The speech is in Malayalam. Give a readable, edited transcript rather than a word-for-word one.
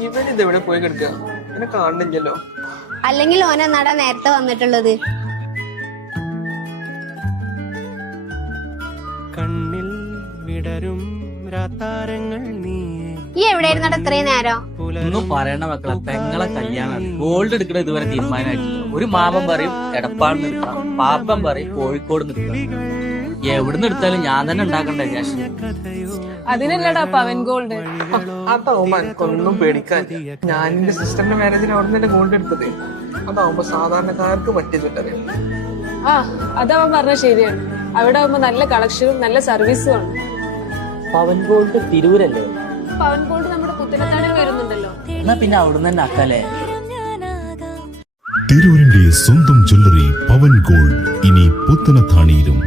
ഇവനിതെവിടെ പോയി കിടക്കുക? എന്നെ കാണുന്നില്ലല്ലോ. അല്ലെങ്കിൽ ഓനെന്നാടാ നേരത്തെ വന്നിട്ടുള്ളത്? കണ്ണിൽ വിടരും രാത്താരങ്ങൾ നീ എവിടെയായിരുന്നടാ ഇത്രയും നേരം? ഒന്നും പറയണ മക്കളെ, പെങ്ങളെ കല്യാണം ഗോൾഡ് എടുക്കണ ഇതുവരെ തീരുമാനമായിട്ടില്ല. ഒരു മാമൻ പറയും എടപ്പാളിന്ന് എടുക്കാം, പാപ്പൻ പറയും കോഴിക്കോട് എടുക്കാം. എവിടുന്ന് എടുത്താലും ഞാൻ തന്നെ ഉണ്ടാക്കണ്ടേ ക്യാഷ്? അതിനല്ലടാ പവൻ ഗോൾഡ്. അതാവുമ്പോ എനിക്കൊന്നും പേടിക്കാൻ. ഞാൻ എന്റെ സിസ്റ്ററിന്റെ മാരേജിന് അവിടെ നിന്നല്ലേ ഗോൾഡ് എടുത്തത്. അതാവുമ്പോ സാധാരണക്കാർക്ക് പറ്റിയതല്ലേ. ആ അതവൻ പറഞ്ഞ ശരിയാണ്. അവിടെ ആവുമ്പോ നല്ല കളക്ഷനും നല്ല സർവീസും ആണ്. പവൻ ഗോൾഡ് തിരൂരല്ലേ? പവൻ ഗോൾഡ് നമ്മുടെ പുത്തനത്താണിൽ വരുന്നുണ്ടല്ലോ. എന്നാ പിന്നെ അവിടുന്ന് തന്നെ ആക്കാല്ലേ? തിരൂരിന്റെ സ്വന്തം ജ്വല്ലറി പവൻ ഗോൾഡ് ഇനി പുത്തനത്താണിയിലും.